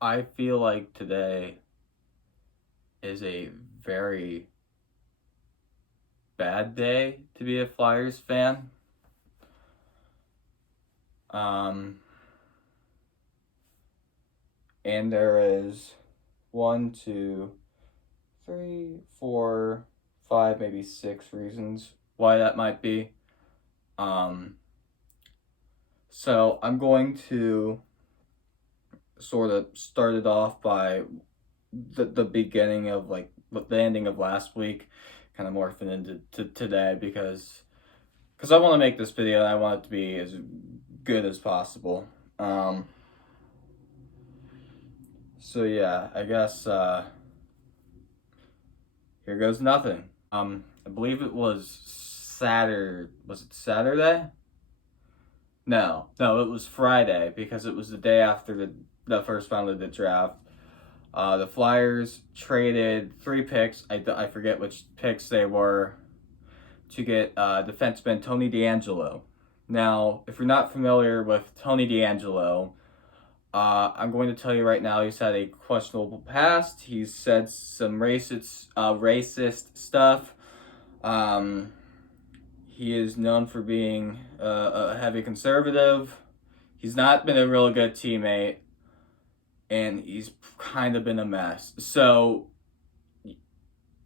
I feel like today is a very bad day to be a Flyers fan. Um, and there is one, two, three, four, five, maybe six reasons why that might be. Um, so I'm going to sort of start it off by the beginning of the ending of last week, kind of morphing into today because I want to make this video and I want it to be as good as possible. Um, so yeah, I guess here goes nothing. I believe it was Saturday. Was it Saturday? No, it was Friday because it was the day after the first round of the draft. The Flyers traded three picks. I forget which picks they were to get defenseman Tony DeAngelo. Now, if you're not familiar with Tony DeAngelo, I'm going to tell you right now, he's had a questionable past. He's said some racist stuff. Um, he is known for being a heavy conservative. He's not been a real good teammate, and he's kind of been a mess. So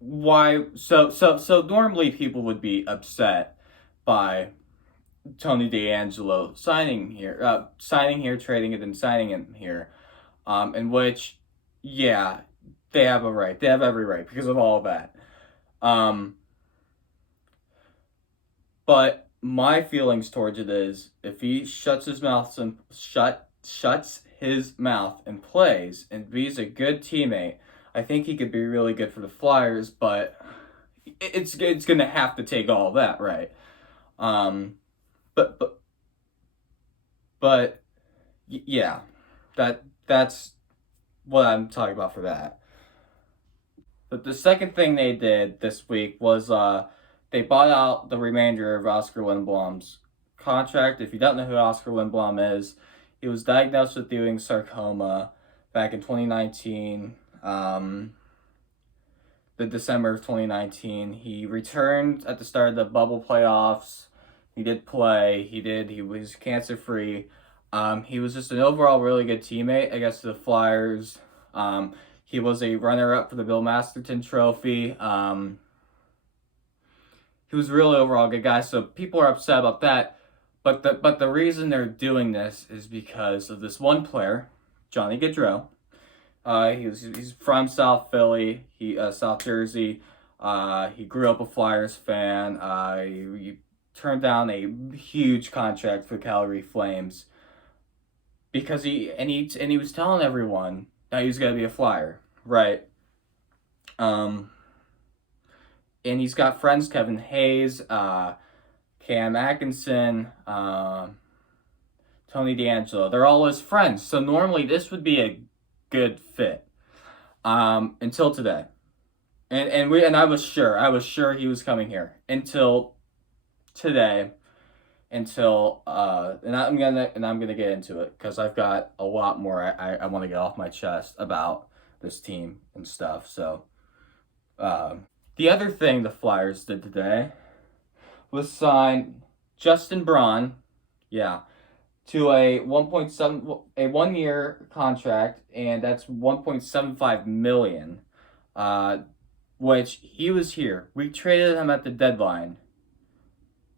why? So normally people would be upset by Tony DeAngelo signing here, trading it, and signing it here. In which, yeah, they have a right. They have every right because of all of that. Um, but my feelings towards it is if he shuts his mouth and plays and he's a good teammate, I think he could be really good for the Flyers. But it's gonna have to take all of that, right? Um, but but but yeah, that's what I'm talking about for that. But the second thing they did this week was they bought out the remainder of Oscar Lindblom's contract. If you don't know who Oscar Lindblom is, he was diagnosed with Ewing sarcoma back in 2019. The December of 2019. He returned at the start of the bubble playoffs. He did play. He was cancer free. He was just an overall really good teammate, I guess, to the Flyers. He was a runner up for the Bill Masterton Trophy. He was really overall good guy, so people are upset about that. But the reason they're doing this is because of this one player, Johnny Gaudreau. He's from South Philly, South Jersey. He grew up a Flyers fan. He turned down a huge contract for Calgary Flames because he was telling everyone that he was gonna be a Flyer, right? Um, and he's got friends Kevin Hayes, Cam Atkinson, Tony DeAngelo. They're all his friends, so normally this would be a good fit. Until today. And I was sure he was coming here until today, and I'm gonna get into it because I've got a lot more I want to get off my chest about this team and stuff. So the other thing the Flyers did today was sign Justin Braun, yeah, to a 1 year contract, and that's 1.75 million. Uh, which he was here. We traded him at the deadline.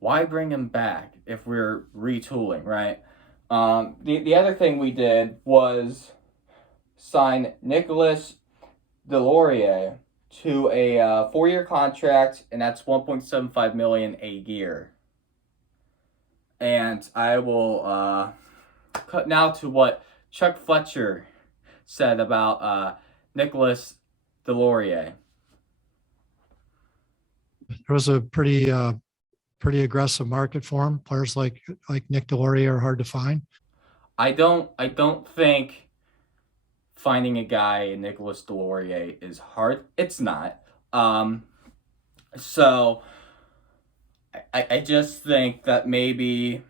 Why bring him back if we're retooling, right? The other thing we did was sign Nicholas Delorier to a 4 year contract, and that's 1.75 million a year. And I will cut now to what Chuck Fletcher said about Nicholas Delorier. There was a pretty aggressive market for him. Players like Nick Deslauriers are hard to find. I don't think finding a guy Nicholas Delorier is hard. It's not. Um, so I just think that maybe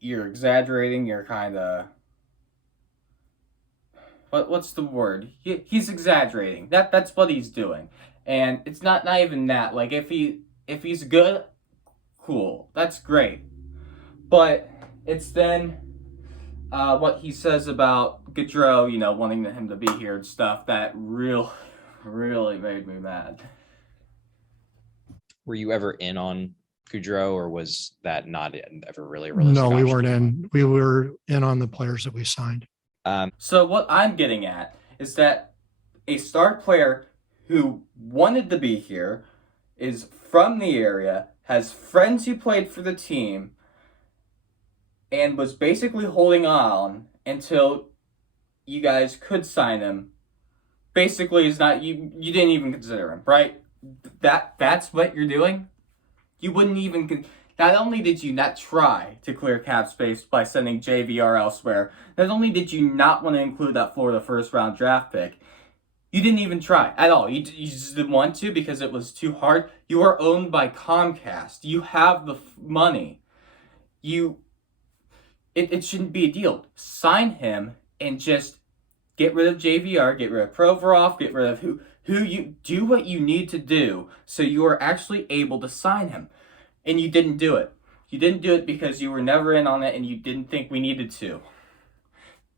you're exaggerating. You're kind of what's the word? He's exaggerating. That's what he's doing, and it's not even that. Like if he's good, cool, that's great. But it's then what he says about Gaudreau, wanting him to be here and stuff that really made me mad. Were you ever in on Gaudreau, or was that not ever really a realistic No, we option? weren't in. We were in on the players that we signed. So what I'm getting at is that a star player who wanted to be here, is from the area, has friends who played for the team, and was basically holding on until you guys could sign him. Basically, is not you. You didn't even consider him, right? That's what you're doing. You wouldn't even. Not only did you not try to clear cap space by sending JVR elsewhere, not only did you not want to include that Florida first round draft pick, you didn't even try at all. You just didn't want to because it was too hard. You are owned by Comcast. You have the money. It shouldn't be a deal. Sign him and just get rid of JVR, get rid of Provorov, get rid of who you do what you need to do so you are actually able to sign him. And you didn't do it. You didn't do it because you were never in on it and you didn't think we needed to.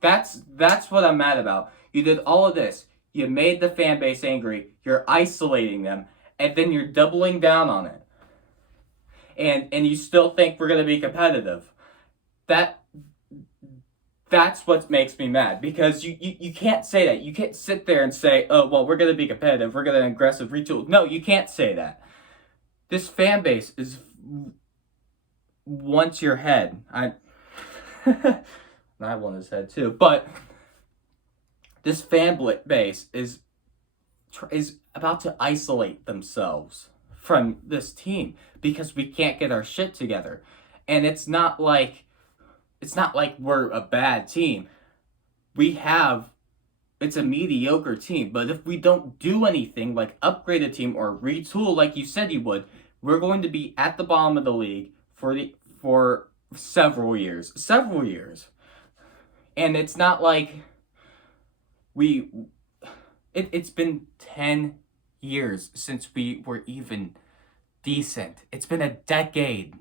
That's what I'm mad about. You did all of this. You made the fan base angry. You're isolating them, and then you're doubling down on it. And you still think we're going to be competitive. That's what makes me mad, because you can't say that. You can't sit there and say, oh, well, we're going to be competitive. We're going to aggressive retool. No, you can't say that. This fan base wants your head. I want his head too, but this fan base is about to isolate themselves from this team because we can't get our shit together. And it's not like we're a bad team. It's a mediocre team, but if we don't do anything like upgrade a team or retool like you said you would, we're going to be at the bottom of the league for several years. And it's not like it's been 10 years since we were even decent. It's been a decade.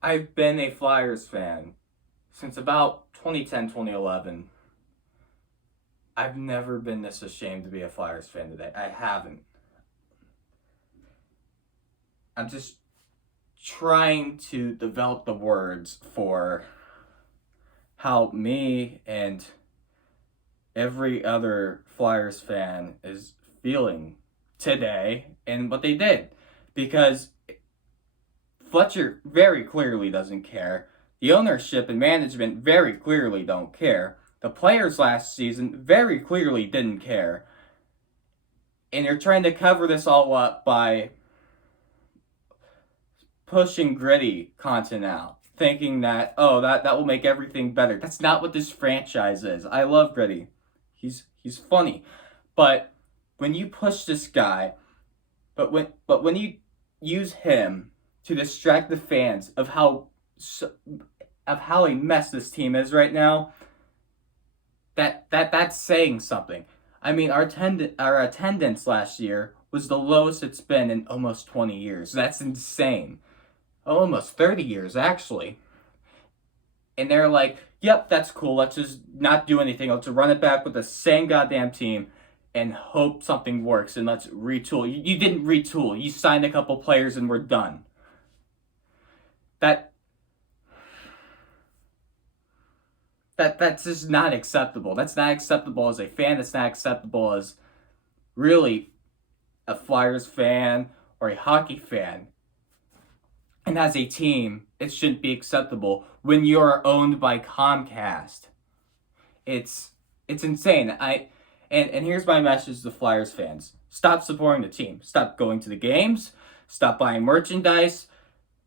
I've been a Flyers fan since about 2010, 2011. I've never been this ashamed to be a Flyers fan today. I haven't. I'm just trying to develop the words for how me and every other Flyers fan is feeling today and what they did. Because Fletcher very clearly doesn't care. The ownership and management very clearly don't care. The players last season very clearly didn't care. And you're trying to cover this all up by pushing gritty content out, thinking that, oh, that will make everything better. That's not what this franchise is. I love Gritty. He's funny. But when you push this guy, but when you use him to distract the fans of how a mess this team is right now, that's saying something. I mean, our attendance last year was the lowest it's been in almost 20 years. That's insane. Almost 30 years, actually. And they're like, yep, that's cool. Let's just not do anything. Let's run it back with the same goddamn team and hope something works, and let's retool. You didn't retool. You signed a couple players and we're done. That's just not acceptable. That's not acceptable as a fan. That's not acceptable as really a Flyers fan or a hockey fan. And as a team, it shouldn't be acceptable when you're owned by Comcast. It's insane. And here's my message to Flyers fans. Stop supporting the team. Stop going to the games. Stop buying merchandise.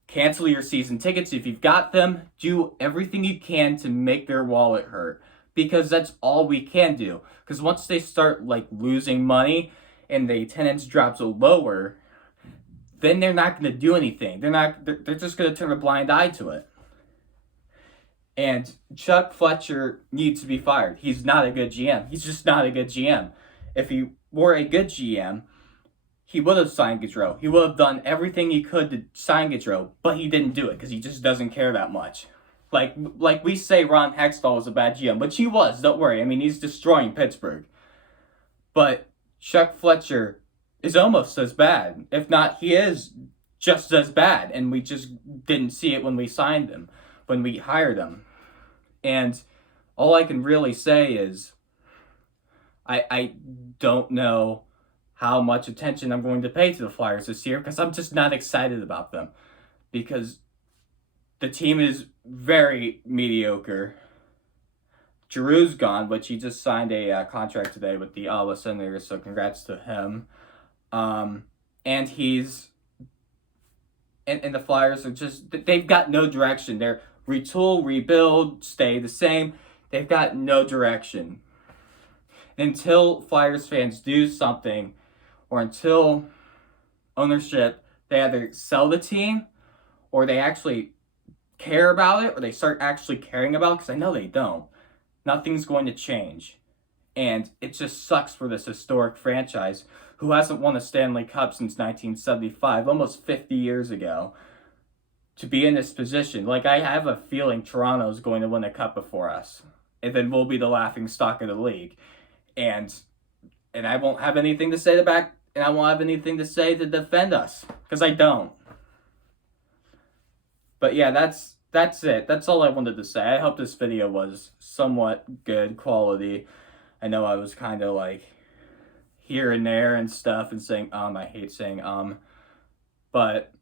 Cancel your season tickets if you've got them. Do everything you can to make their wallet hurt, because that's all we can do. Because once they start losing money and the attendance drops lower, then they're not going to do anything. They're just going to turn a blind eye to it. And Chuck Fletcher needs to be fired. He's not a good GM. He's just not a good GM. If he were a good GM, he would have signed Gaudreau. He would have done everything he could to sign Gaudreau, but he didn't do it because he just doesn't care that much. Like we say Ron Hextall was a bad GM, which he was, don't worry. I mean, he's destroying Pittsburgh. But Chuck Fletcher is almost as bad. If not, he is just as bad. And we just didn't see it when we signed him, when we hired him. And all I can really say is I don't know how much attention I'm going to pay to the Flyers this year because I'm just not excited about them. Because the team is very mediocre. Giroux's gone, but he just signed a contract today with the Ottawa Senators, so congrats to him. And he's... And the Flyers are just... They've got no direction. They're retool, rebuild, stay the same. They've got no direction. Until Flyers fans do something, or until ownership, they either sell the team, or they actually care about it, or they start actually caring about it, because I know they don't. Nothing's going to change. And it just sucks for this historic franchise who hasn't won a Stanley Cup since 1975, almost 50 years ago, to be in this position. Like, I have a feeling Toronto's going to win a cup before us. And then we'll be the laughing stock of the league. And I won't have anything to say to back, and I won't have anything to say to defend us, because I don't. But yeah, that's it. That's all I wanted to say. I hope this video was somewhat good quality. I know I was kind of like here and there and stuff and saying I hate saying but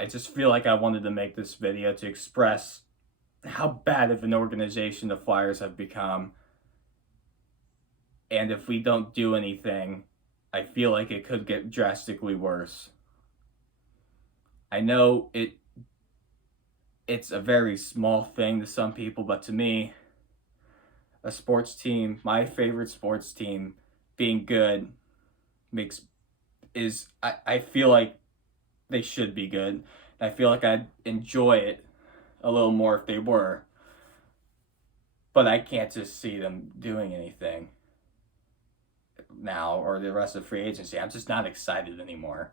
I just feel like I wanted to make this video to express how bad of an organization the Flyers have become. And if we don't do anything, I feel like it could get drastically worse. I know it's a very small thing to some people, but to me, a sports team, my favorite sports team, being good I feel like they should be good. I feel like I'd enjoy it a little more if they were. But I can't just see them doing anything now or the rest of free agency. I'm just not excited anymore.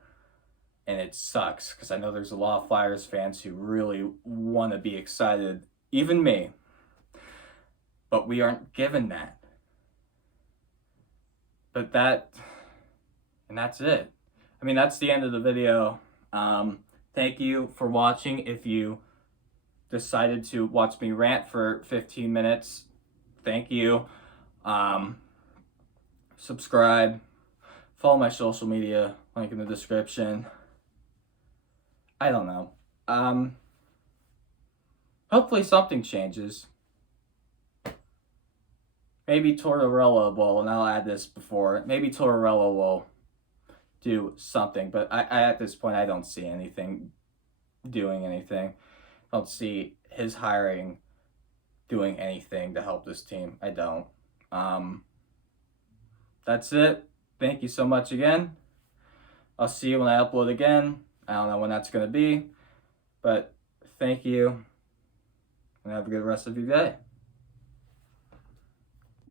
And it sucks because I know there's a lot of Flyers fans who really want to be excited, even me. But we aren't given that. But that's it. I mean, that's the end of the video. Thank you for watching. If you decided to watch me rant for 15 minutes, thank you. Subscribe. Follow my social media, link in the description. I don't know. Hopefully something changes. Maybe Tortorella will, and I'll add this before, maybe Tortorella will do something, but I at this point, I don't see anything doing anything. I don't see his hiring doing anything to help this team. I don't. That's it. Thank you so much again. I'll see you when I upload again. I don't know when that's going to be, but thank you, and have a good rest of your day.